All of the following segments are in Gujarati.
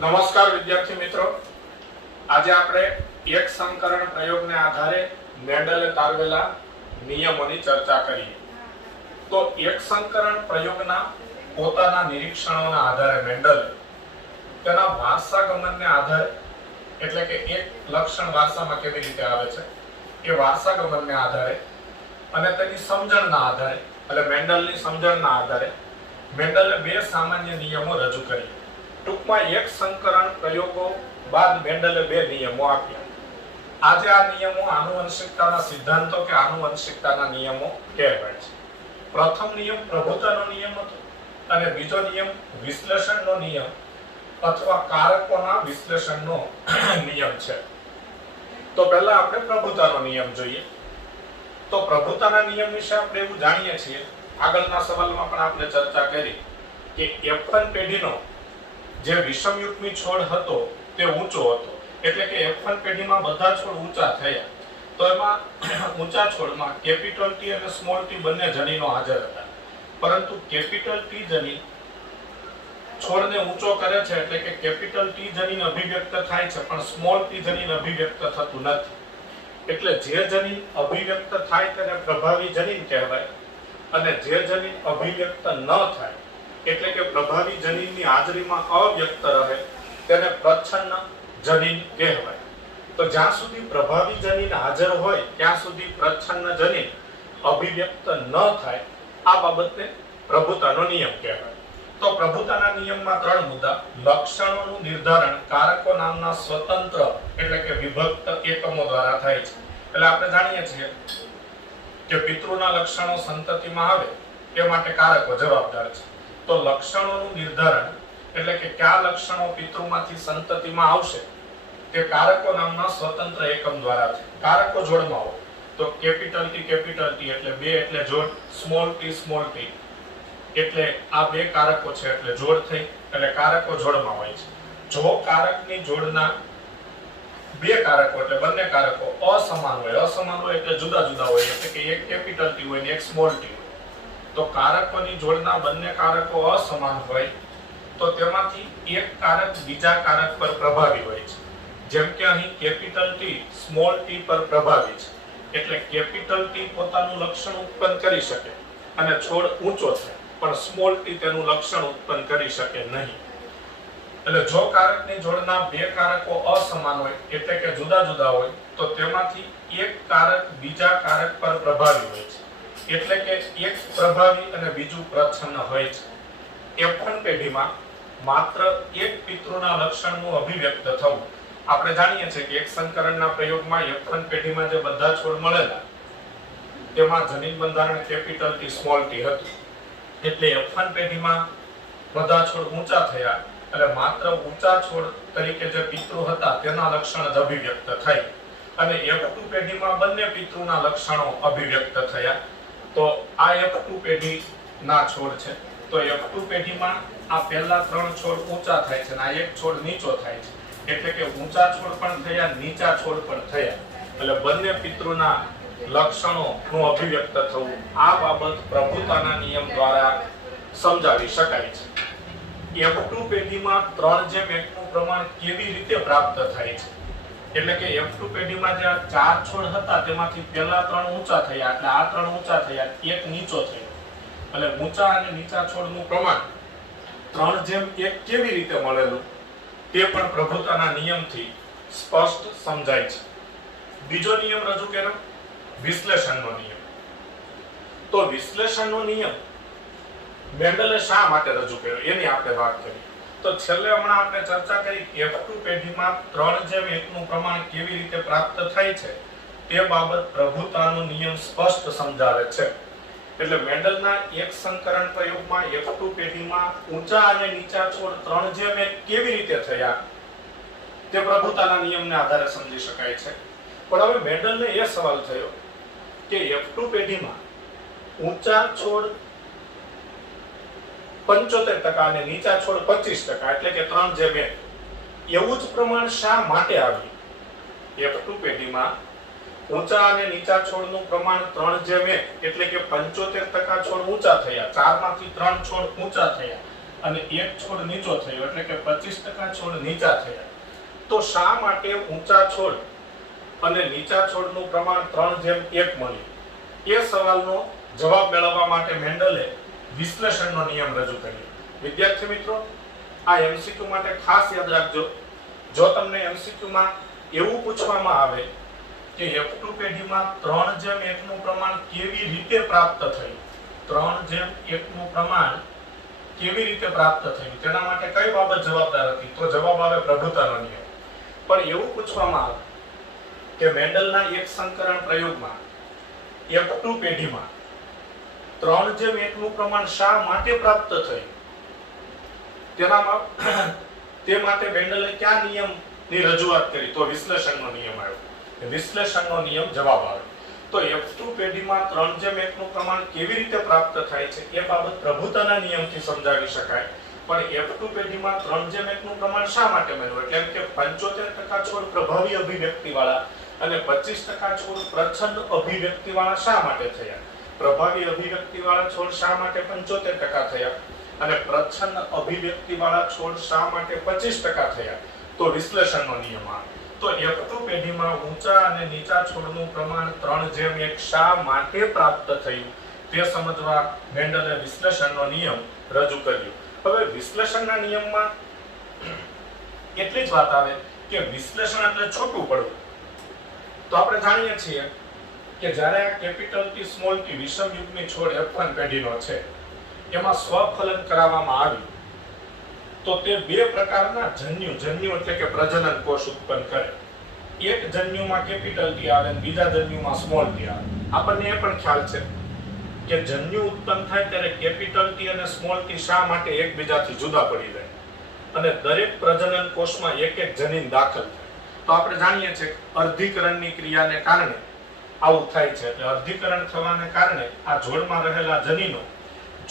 નમસ્કાર વિદ્યાર્થી મિત્રો, આજે આપણે એક સંકરણ પ્રયોગને આધારે મેન્ડલે તારવેલા નિયમોની ચર્ચા કરીએ. તો એક સંકરણ પ્રયોગના પોતાના નિરીક્ષણોના આધારે મેન્ડલે તેના વારસાગમનને આધારે, એટલે કે એક લક્ષણ વારસામાં કેવી રીતે આવે છે એ વારસાગમનને આધારે અને તેની સમજણના આધારે, એટલે મેન્ડલની સમજણના આધારે મેન્ડલે બે સામાન્ય નિયમો રજૂ કર્યા. ટૂંકમાં એક સંકરણ પ્રયોગો બાદ મેન્ડલે બે નિયમો આપ્યા. આજે આ નિયમો આનુવંશિકતાના સિદ્ધાંતો કે આનુવંશિકતાના નિયમો કહેવાય છે. પ્રથમ નિયમ પ્રભુતાનો નિયમ હતો અને બીજો નિયમ વિશ્લેષણનો નિયમ અથવા કારકોના વિશ્લેષણનો નિયમ છે. તો પહેલા આપણે પ્રભુતાનો નિયમ જોઈએ. તો પ્રભુતાના નિયમ વિશે આપણે એવું જાણીએ છીએ, આગળના સવાલમાં પણ આપણે ચર્ચા કરી કે F1 પેઢીનો જે વિષમયુગ્મી છોડ હતો તે ઊંચો હતો, એટલે કે F1 પેઢીમાં બધા છોડ ઊંચા થયા. તો એમાં ઊંચા છોડમાં કેપિટલ T અને સ્મોલ t બંને જનીનો હાજર હતા, પરંતુ કેપિટલ T જનીન છોડને ઊંચો કરે છે, એટલે કે કેપિટલ T જનીન અભિવ્યક્ત થાય છે પણ સ્મોલ t જનીન અભિવ્યક્ત થતું નથી. એટલે જે જનીન અભિવ્યક્ત થાય તેને પ્રભાવી જનીન કહેવાય અને જે જનીન અભિવ્યક્ત ન થાય, એટલે કે પ્રભાવી જનીનની હાજરીમાં અવ્યક્ત રહે, તેને પ્રચ્છન્ન જનીન કહેવાય. તો જ્યાં સુધી પ્રભાવી જનીન હાજર હોય ત્યાં સુધી પ્રચ્છન્ન જનીન અભિવ્યક્ત ન થાય, આ બાબતને પ્રભુતાનો નિયમ કહેવાય. તો પ્રભુતાના નિયમમાં ત્રણ મુદ્દા: લક્ષણોનું નિર્ધારણ કારકો નામના સ્વતંત્ર, એટલે કે વિભક્ત એકમો દ્વારા થાય છે. એટલે આપણે જાણીએ છીએ કે પિતૃના લક્ષણો સંતતિમાં આવે તે માટે કારકો જવાબદાર છે. તો લક્ષણોનું નિર્ધારણ, એટલે કે કયા લક્ષણો પિતૃમાંથી સંતતિમાં આવશે, તે કારકો નામના સ્વતંત્ર એકમ દ્વારા છે. કારકો જોડમાં હોય તો કેપિટલ T એટલે બે એટલે જોડ, સ્મોલ t એટલે આ બે કારકો છે એટલે જોડ થઈ, એટલે કારકો જોડમાં હોય છે. જો કારકની જોડના બે કારકો એટલે બંને કારકો અસમાન હોય એટલે જુદા જુદા હોય, એટલે કે એક કેપિટલ T હોય ને એક સ્મોલ t હોય, તો કારકોની જોડના બંને કારકો અસમાન હોય તો તેમાંથી એક કારક બીજા કારક પર પ્રભાવી હોય છે. જેમ કે અહીં કેપિટલ T સ્મોલ t પર પ્રભાવી છે, એટલે કેપિટલ T પોતાનું લક્ષણ ઉત્પન્ન કરી શકે અને છોડ ઊંચો થાય, પણ સ્મોલ t તેનું લક્ષણ ઉત્પન્ન કરી શકે નહીં. એટલે જો કારકની જોડના બે કારકો અસમાન હોય, એટલે કે જુદા જુદા હોય, તો તેમાંથી એક કારક બીજા કારક પર પ્રભાવી હોય છે, એટલે કે એક પ્રભાવી અને બીજું પ્રચ્છન્ન હોય છે. F1 પેઢીમાં માત્ર એક પિતૃના લક્ષણનું અભિવ્યક્ત થવું. આપણે જાણીએ છીએ કે એક સંકરણના પ્રયોગમાં F1 પેઢીમાં જે બધા છોડ મળેલા તેમાં જનીન બંધારણ કેપિટલ T સ્મોલ t હતું, એટલે F1 પેઢીમાં બધા છોડ ઊંચા થયા, એટલે માત્ર ઊંચા છોડ તરીકે જે પિતૃ હતા તેના લક્ષણ જ અભિવ્યક્ત થઈ, અને F2 પેઢીમાં બંને પિતૃના લક્ષણો અભિવ્યક્ત થયા. તો આ F2 પેઢીના છોડ છે. તો F2 પેઢીમાં આ પહેલા ત્રણ છોડ ઊંચા થાય છે અને આ એક છોડ નીચો થાય છે, એટલે કે ઊંચા છોડ પણ થયા, નીચા છોડ પણ થયા, એટલે બંને પિતૃના લક્ષણોનું અભિવ્યક્ત થવું. આ બાબત પ્રભુતાના નિયમ દ્વારા સમજાવી શકાય છે. F2 પેઢીમાં 3:1 નું પ્રમાણ કેવી રીતે પ્રાપ્ત થાય છે, એટલે કે F2 પેઢીમાં જે ચાર છોડ હતા તેમાંથી પહેલા ત્રણ ઊંચા થયા, એટલે આ ત્રણ ઊંચા થયા, એક નીચો થયો, એટલે ઊંચા અને નીચા છોડનું પ્રમાણ 3:1 કેવી રીતે મળેલું તે પણ પ્રભુતાના નિયમથી સ્પષ્ટ સમજાય છે. બીજો નિયમ રજૂ કર્યો વિશ્લેષણનો નિયમ. તો વિશ્લેષણનો નિયમ મેન્ડલે શા માટે રજૂ કર્યો એની આપણે વાત કરી. તો છેલ્લે હમણાં આપણે ચર્ચા કરી F2 પેઢીમાં 3:1 નું પ્રમાણ કેવી રીતે પ્રાપ્ત થાય છે તે બાબત પ્રભુતાનો નિયમ સ્પષ્ટ સમજાવે છે. એટલે મેન્ડલના એક સંકરણ પ્રયોગમાં F2 પેઢીમાં ઊંચા અને નીચા છોડ 3:1 કેવી રીતે થયા તે પ્રભુતાના નિયમને આધારે સમજી શકાય છે. પણ હવે મેન્ડલને એ સવાલ થયો કે F2 પેઢીમાં ઊંચા છોડ 75% અને નીચા છોડ 25%, એટલે કે 3:1, એવું જ પ્રમાણ શા માટે આવ્યું? F2 પેઢીમાં ઊંચા અને નીચા છોડનું પ્રમાણ 3:1, એટલે કે 75% છોડ ઊંચા થયા, 4 માંથી 3 છોડ ઊંચા થયા અને એક છોડ નીચો થયો, એટલે કે 25% 25% છોડ નીચા થયા. તો શા માટે ઊંચા છોડ અને નીચા છોડનું પ્રમાણ 3:1 મળ્યું? એ સવાલનો જવાબ મેળવવા માટે મેન્ડલે વિશ્લેષણનો નિયમ રજૂ કર્યો. વિદ્યાર્થી મિત્રો, આ એમસીક્યુ માટે ખાસ યાદ રાખજો. જો તમને એમસીક્યુ માં એવું પૂછવામાં આવે કે F2 પેઢીમાં 3:1 નું પ્રમાણ કેવી રીતે પ્રાપ્ત થયું, 3:1 નું પ્રમાણ કેવી રીતે પ્રાપ્ત થયું, તેના માટે કઈ બાબત જવાબદાર હતી? તો જવાબ આવે પ્રભુતાનો નિયમ. પણ એવું પૂછવામાં આવે કે મેન્ડલના એક સંકરણ પ્રયોગમાં F2 પેઢીમાં 3:1 નું પ્રમાણ શા માટે પ્રાપ્ત થયું, તે માટે મેન્ડલે કયા નિયમની રજૂઆત કરી? તો વિશ્લેષણનો નિયમ આવ્યો. વિશ્લેષણનો નિયમ જવાબ આવ્યો. તો F2 પેઢીમાં 3:1 નું પ્રમાણ કેવી રીતે પ્રાપ્ત થાય છે એ બાબત પ્રભુતાના નિયમથી સમજાવી શકાય. પણ F2 પેઢીમાં 3:1 નું પ્રમાણ શા માટે મળ્યું? એટલે કે 75% છોડ પ્રભાવી અભિવ્યક્તિવાળા અને 25% છોડ પ્રચ્છન્ન અભિવ્યક્તિવાળા શા માટે થયા? પ્રભાવી અભિવ્યક્તિવાળા છોડ શા માટે 75% થયા અને પ્રચ્છન્ન અભિવ્યક્તિવાળા છોડ શા માટે 25% થયા? તો વિશ્લેષણનો નિયમ આવે. તો F2 પેઢીમાં ઊંચા અને નીચા છોડનું પ્રમાણ 3:1 શા માટે પ્રાપ્ત થયું તે સમજવા મેન્ડલે વિશ્લેષણનો નિયમ રજૂ કર્યો. હવે વિશ્લેષણના નિયમમાં એટલી જ વાત આવે કે વિશ્લેષણ એટલે છૂટું પડવું. તો આપણે જાણીએ છીએ કે જ્યારે આ કેપિટલ T સ્મોલ t વિષમ યુગ્મી છોડ F1 પેઢીનો છે એમાં સ્વફલન કરાવવામાં આવ્યું તો તે બે પ્રકારના જન્યુ એટલે કે પ્રજનન કોષ ઉત્પન્ન કરે. એક જન્યુમાં કેપિટલ T આવે અને બીજા જન્યુમાં સ્મોલ t આવે. આપણને એ પણ ખ્યાલ છે કે જન્યુ ઉત્પન્ન થાય ત્યારે કેપિટલ T અને સ્મોલ t શા માટે એકબીજાથી જુદા પડી જાય અને દરેક પ્રજનન કોષમાં એક એક જનીન દાખલ થાય. તો આપણે જાણીએ છીએ કે અર્ધીકરણની ક્રિયાને કારણે આવું થાય છે. એટલે અર્ધીકરણ થવાને કારણે આ જોડમાં રહેલા જનીનો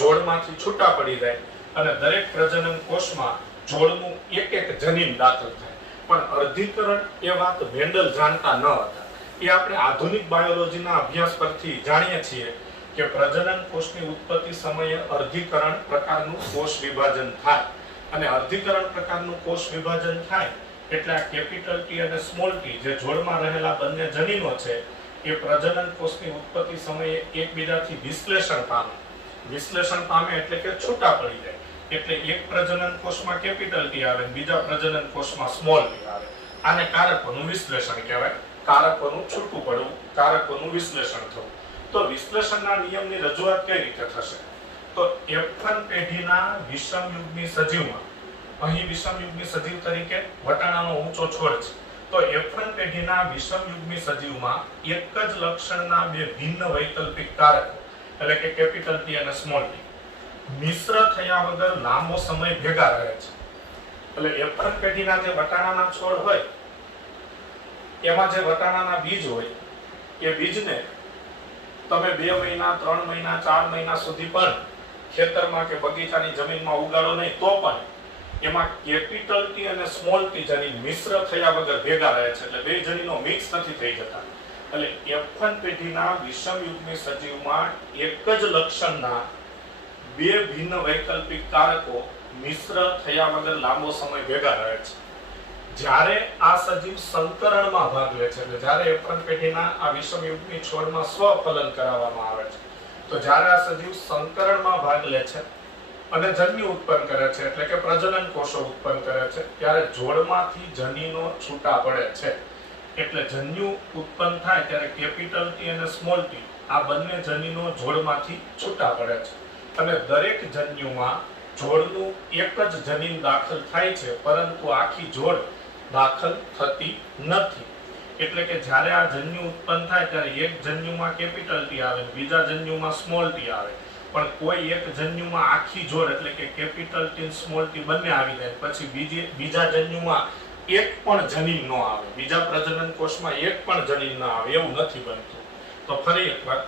જોડમાંથી છૂટા પડી જાય અને દરેક પ્રજનન કોષમાં જોડનું એક એક જનીન દાખલ થાય. પણ અર્ધીકરણ એ વાત મેન્ડલ જાણતા ન હતા. એ આપણે આધુનિક બાયોલોજીના અભ્યાસ પરથી જાણીએ છીએ કે પ્રજનન કોષની ઉત્પત્તિ સમયે અર્ધીકરણ પ્રકારનું કોષ વિભાજન થાય અને અર્ધીકરણ પ્રકારનું કોષ વિભાજન થાય એટલે આ કેપિટલ T અને સ્મોલ t જે જોડમાં રહેલા બંને જનીનો છે એ પ્રજનન કોષની ઉત્પત્તિ સમયે એકબીજાથી વિશ્લેષણ પામે એટલે કે છૂટા પડી જાય. એટલે એક પ્રજનન કોષમાં કેપિટલ T આવે બીજા પ્રજનન કોષમાં સ્મોલ t આવે. આને કારકોનું વિશ્લેષણ કહેવાય. કારકોનું છૂટું પડવું, કારકોનું વિશ્લેષણ થવું. તો વિશ્લેષણના નિયમની રજૂઆત કઈ રીતે થશે? તો F1 પેઢીના વિષમ યુગ્મી સજીવમાં, અહીં વિષમ યુગ્મી સજીવ તરીકે વટાણાનો ઊંચો છોડ છે. તો F1 પેઢીના વિષમ યુગ્મી સજીવમાં એક જ લક્ષણના બે ભિન્ન વૈકલ્પિક કારકો એટલે કે કેપિટલ T અને સ્મોલ t મિશ્ર થયા વગર લાંબો સમય ભેગા રહે છે. એટલે F1 પેઢીના જે વટાણાના છોડ હોય એમાં જે વટાણાના બીજ હોય એ બીજને તમે 2 મહિના 3 મહિના 4 મહિના સુધી પણ ખેતરમાં કે બગીચાની જમીનમાં ઉગાડો નહીં તો પણ એમાં કેપિટલ T અને સ્મોલ t જનીન મિશ્ર થયા વગર ભેગા રહે છે. એટલે બે જનીનો મિક્સ નથી થઈ જતા. એટલે F1 પેઢીના વિષમ યુગ્મી સજીવમાં એક જ લક્ષણના બે ભિન્ન વૈકલ્પિક કારકો મિશ્ર થયા વગર લાંબો સમય ભેગા રહે છે. જ્યારે આ સજીવ સંકરણમાં ભાગ લે છે એટલે જ્યારે F1 પેઢીના આ વિષમ યુગ્મી છોડમાં સ્વફલન કરાવવામાં આવે છે તો જ્યારે આ સજીવ સંકરણમાં ભાગ લે છે અને જન્યુ ઉત્પન્ન કરે છે એટલે કે પ્રજનન કોષો ઉત્પન્ન કરે છે ત્યારે જોડમાંથી જનીનો છૂટા પડે છે. એટલે જન્યુ ઉત્પન્ન થાય ત્યારે કેપિટલ T અને સ્મોલ t આ બંને જનીનો જોડમાંથી છૂટા પડે છે અને દરેક જન્યુમાં જોડનું એક જ જનીન દાખલ થાય છે પરંતુ આખી જોડ દાખલ થતી નથી. એટલે કે જ્યારે આ જન્યુ ઉત્પન્ન થાય ત્યારે એક જન્યુમાં કેપિટલ T આવે બીજા જન્યુમાં સ્મોલ t આવે પણ કોઈ એક જન્યુમાં આખી જોડ એટલે કે કેપિટલ T સ્મોલ t બંને આવી જાય પછી બીજા જન્યુમાં એક પણ જનીન ન આવે, બીજા પ્રજનન કોષમાં એક પણ જનીન ન આવે એવું નથી બનતું. તો ફરી એકવાર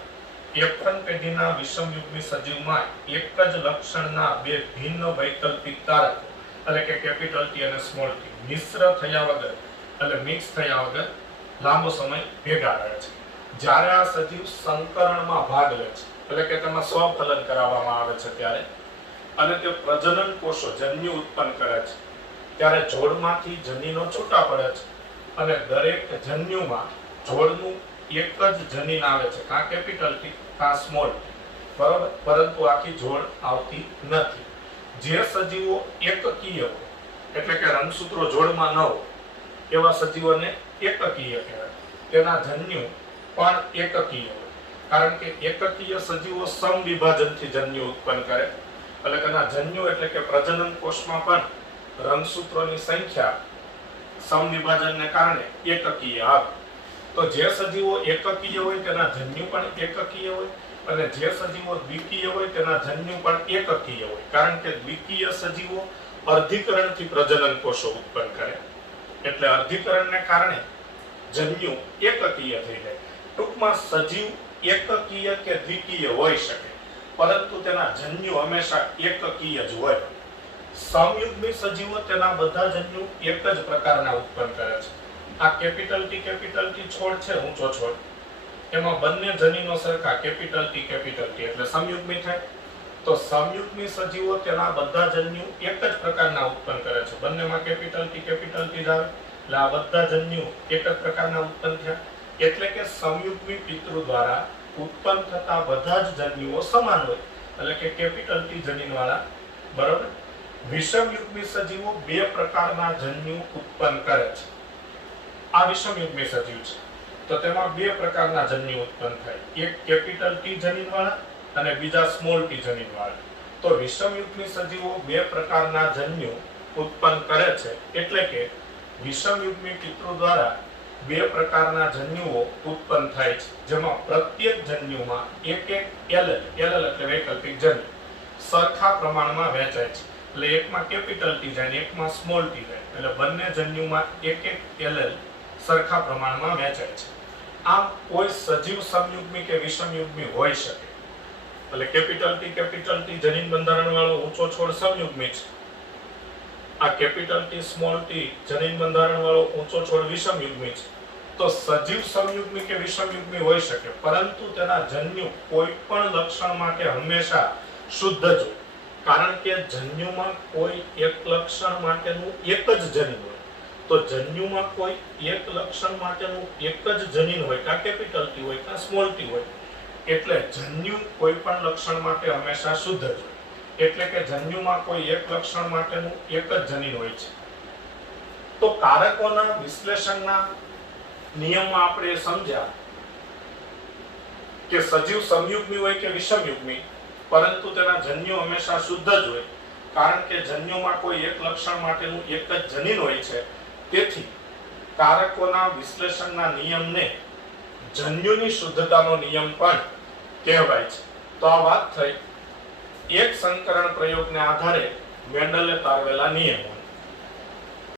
F1 પેઢીના વિષમ યુગ્મી સજીવમાં એક જ લક્ષણના બે ભિન્ન વૈકલ્પિક કારકો એટલે કે કેપિટલ T અને સ્મોલ t મિશ્ર થયા વગર એટલે મિક્સ થયા વગર લાંબો સમય ભેગા રહે છે. જ્યારે આ સજીવ સંકરણમાં ભાગ લે છે એટલે કે તેમાં સ્વફલન કરાવવામાં આવે છે ત્યારે અને તે પ્રજનન કોષો જન્યુ ઉત્પન્ન કરે છે ત્યારે છોડમાંથી જનીનો છૂટા પડે છે અને દરેક જન્યુમાં છોડનું એક જ જનીન આવે છે, કાં કેપિટલ ટી કાં સ્મોલ ટી, બરાબર, પરંતુ આખી છોડ આવતી નથી. જે સજીવો એકકીય હોય એટલે કે રંગસૂત્રો છોડમાં ન હોય એવા સજીવોને એકકીય કહેવાય. તેના જન્યુ પણ એકકીય હોય, કારણ કે એકકીય સજીવો સમવિભાજનથી જન્યુ ઉત્પન્ન કરે. એટલે કે એના જન્યુ એટલે કે પ્રજનન કોષમાં પણ રંગસૂત્રોની સંખ્યા સમવિભાજનને કારણે એકકીય આવે. તો જે સજીવો એકકીય હોય તેના જન્યુ પણ એકકીય હોય અને જે સજીવો દ્વિકીય હોય તેના જન્યુ પણ એકકીય હોય, કારણ કે દ્વિકીય સજીવો અર્ધીકરણથી પ્રજનન કોષો ઉત્પન્ન કરે. એટલે અર્ધીકરણને કારણે જન્યુ એકકીય થઈ જાય. ટૂંકમાં સજીવ એકકીય કે દ્વિકીય હોઈ શકે, પરંતુ તેના જન્યુ હંમેશા એકકીય જ હોય. સમયુગ્મી સજીવો તેના બધા જન્યુ એક જ પ્રકારના ઉત્પન્ન કરે છે. આ કેપિટલ ટી છોડ છે, ઊંચો છોડ, એમાં બંને જનીનો સરખા કેપિટલ ટી એટલે સમયુગ્મી થાય. તો સમયુગ્મી સજીવો તેના બધા જન્યુ એક જ પ્રકારના ઉત્પન્ન કરે છે. બંનેમાં કેપિટલ ટી જ આવે, એટલે આ બધા જન્યુ એક જ પ્રકારના ઉત્પન્ન થયા. એટલે કે સમયુગ્મી પિતૃ દ્વારા ઉત્પન્ન થતા બધા જ જન્યુઓ સમાન હોય, એટલે કે કેપિટલ ટી જનીનવાળા, બરાબર. વિષમયુગ્મી સજીવો બે પ્રકારના જન્યુ ઉત્પન્ન કરે છે. આ વિષમયુગ્મી સજીવ છે તો તેમાં બે પ્રકારના જન્યુ ઉત્પન્ન થાય, એક કેપિટલ ટી જનીનવાળા અને બીજા સ્મોલ ટી જનીનવાળા. તો વિષમયુગ્મી સજીવો બે પ્રકારના જન્યુ ઉત્પન્ન કરે છે, એટલે કે વિષમયુગ્મી પિતૃ દ્વારા બે પ્રકારના જન્યુઓ ઉત્પન્ન થાય છે, જેમાં પ્રત્યેક જન્યુમાં એક એલેલ એટલે વૈકલ્પિક જન્યુ સરખા પ્રમાણમાં વહેંચાય છે. એટલે એકમાં કેપિટલ ટી જાય અને એકમાં સ્મોલ ટી જાય, એટલે બંને જન્યુમાં એક એલેલ સરખા પ્રમાણમાં વહેંચાય છે. આમ કોઈ સજીવ સમયુગ્મી કે વિષમયુગ્મી હોઈ શકે. એટલે કેપિટલ ટી જનીન બંધારણ વાળો ઊંચો છોડ સમયુગ્મી છે. આ કેપિટલ ટી સ્મોલ ટી જનીન બંધારણ વાળો ઊંચો છોડ વિષમયુગ્મી છે. તો સજીવ સમયુગ્મી કે વિષમયુગ્મી હોઈ શકે, પરંતુ તેના જન્યુ કોઈ પણ લક્ષણ માટે હંમેશા શુદ્ધ જ હોય, કારણ કે જન્યુમાં કોઈ એક લક્ષણ માટેનું એક જ જનીન હોય. તો જન્યુમાં કોઈ એક લક્ષણ માટેનું એક જ જનીન હોય, કાં કેપિટલ ટી હોય કાં સ્મોલ ટી હોય, એટલે જન્યુ કોઈ પણ લક્ષણ માટે હંમેશા શુદ્ધ જ હોય. એટલે કે જન્યુમાં કોઈ એક લક્ષણ માટેનું એક જ જનીન હોય છે. તો કારકોના વિશ્લેષણના નિયમમાં આપણે સમજ્યા કે સજીવ સમયુગ્મી હોય કે વિષમયુગ્મી, પરંતુ તેના જન્યુ હંમેશા શુદ્ધ જ હોય, કારણ કે જન્યુમાં કોઈ એક લક્ષણ માટેનું એક જ જનીન હોય છે. તેથી કારકોના વિશ્લેષણના નિયમને જન્યુની શુદ્ધતાનો નિયમ પણ કહેવાય છે. તો આ વાત થઈ એક સંકરણ પ્રયોગને આધારે મેન્ડલે તારવેલા નિયમો.